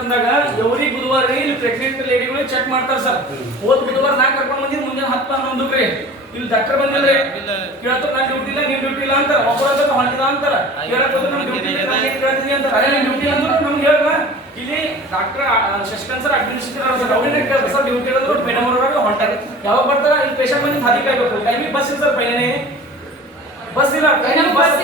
ಅಂದಾಗ ಎವ್ರಿ ಬುಧವಾರ ರೀ ಇಲ್ಲಿ ಪ್ರೆಗ್ನೆಂಟ್ ಲೇಡಿಗಳು ಚೆಕ್ ಮಾಡ್ತಾರ ಸರ್. ಹೋದ್ ಬುಧವಾರ ನಾ ಕರ್ಕೊಂಡ್ ಬಂದಿ ಮುಂಜಾನೆ ಹತ್ತು ಹನ್ನೊಂದು ರೀ ಇಲ್ಲಿ ಡಾಕ್ಟರ್ ಬಂದಿಲ್ಲ ಕೇಳ್ತಾರೆ, ನಾನು ಡ್ಯೂಟಿ ಇಲ್ಲ ನೀವು ಡ್ಯೂಟಿ ಇಲ್ಲ ಅಂತಾರ. ಒಬ್ಬರ ಅಂತ ಹೊಂಟಿದ ಅಂತಾರ. ಕೇಳಕ್ ಹೋದ್ರೆ ಡ್ಯೂಟಿ ಇಲ್ಲ ಕೇಳ್ತೀನಿ ಅಂತಾರ. ಅದೇ ಡ್ಯೂಟಿ ಅಂದ್ರೆ ನಮ್ಗೆ ಹೇಳ್ರ ಇಲ್ಲಿ doctor Shashikant sir administrator sir, ಅವ್ರನ್ನೇ ಕೇಳ್ತಾರೆ. ಡ್ಯೂಟಿ ಅಂದ್ರೆ ಮೇಡಮ್ ಅವ್ರಾಗ ಹೊಂಟಾರೆ. ಯಾವಾಗ ಬರ್ತಾರ? ಇಲ್ಲಿ ಪೇಷಂಟ್ ಬಂದು ಹದಿಕಾಯ್ಬೇಕು ಟೈಮಿಗೆ ಬಸ್ ಇಲ್ಲ ಸರ್ ಪೈನೇ ಬಸ್ ಇಲ್ಲ. ಬಸ್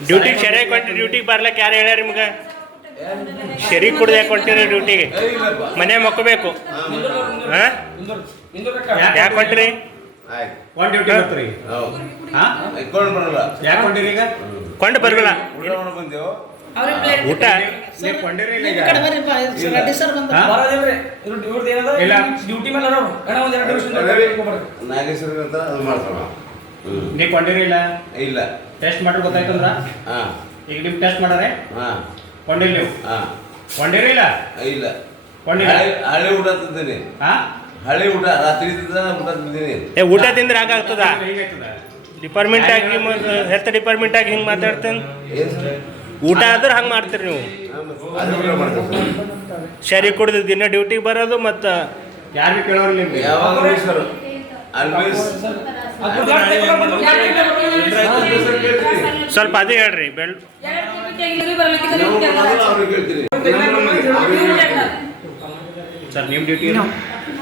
ಡ್ಯೂಟಿಗೆ ಶೆರೆ ಕೊಟ್ಟು ಡ್ಯೂಟಿಗೆ ಬರ್ಲಕ್ಕೆ ಯಾರು ಹೇಳ್ಯಾರ ನಿಮ್ಗೆ ಶೆರಿ ಕುಡ್ದು ಯಾಕೆ ಹೊಂಟಿರಿ ಡ್ಯೂಟಿಗೆ. ಮನೆ ಮಕ್ಕಬೇಕು ಹಾ ಯಾಕೆ ಹೊಂಟ್ರಿ ಆಯ್ತು. ಒಂದು ಡ್ಯೂಟಿ ಬರ್ತೀರಿ? ಹೌದು. ಹಾ? ಇಟ್ಕೊಂಡು ಬರಲ್ಲ. ಯಾಕೆ ಹೊಂಟಿರಿ ಈಗ? ಕೊಂಡು ಮಾಡಿ ಬಂದೆವು ಊಟ. ನೀವು ಕೊಂಡಿರಿ ಇಲ್ಲ ಈಗ? ಇಲ್ಲ. ಡ್ಯೂಟಿ ಮೇಲೆ. ನಾಗೇಶ್ವರ ಅಂತ ಅದು ಮಾಡ್ತಾವ ನಾವು. ಕೊಂಡಿರಿ ಇಲ್ಲ? ಇಲ್ಲ. ಟೆಸ್ಟ್ ಮಾಡ್ರಿ ಗೊತ್ತಾಯ್ತಂದ್ರ? ಹಾ. ಈಗ ನಿಮ್ ಟೆಸ್ಟ್ ಮಾಡಾರೆ? ಹಾ. ಕೊಂಡಿಲ್ಲ ನೀವು? ಹಾ. ಕೊಂಡಿರಿ ಇಲ್ಲ? ಇಲ್ಲ. ಹಳೆ ಹಳೆ ಊಟ ತಿಂತೀನಿ. ಹಾ? ಹಳೆ ಊಟ ರಾತ್ರಿ ತಿಂದ ಊಟ ತಿಂತೀನಿ ಏ ಊಟ ತಿಂದ್ರೆ ಹಂಗಾಗ್ತದ? ಡಿಪಾರ್ಟ್ಮೆಂಟ್ ಆಗಿ ಹೆಲ್ತ್ ಡಿಪಾರ್ಟ್ಮೆಂಟ್ ಆಗಿ ಹಿಂಗೆ ಮಾತಾಡ್ತೇನೆ? ಊಟ ಆದ್ರೆ ಹಂಗೆ ಮಾಡ್ತೀರಿ ನೀವು? ಸರಿ ಕುಡ್ದು ದಿನ ಡ್ಯೂಟಿಗೆ ಬರೋದು ಮತ್ತು ಯಾರು ಕೇಳೋರು ನಿಮ್ಗೆ? ಯಾವಾಗ ಸರ್. ಸ್ವಲ್ಪ ಅದೇ ಹೇಳ್ರಿ ಬೆಳ್ ಸರ್ ನಿಮ್ಮ ಡ್ಯೂಟಿ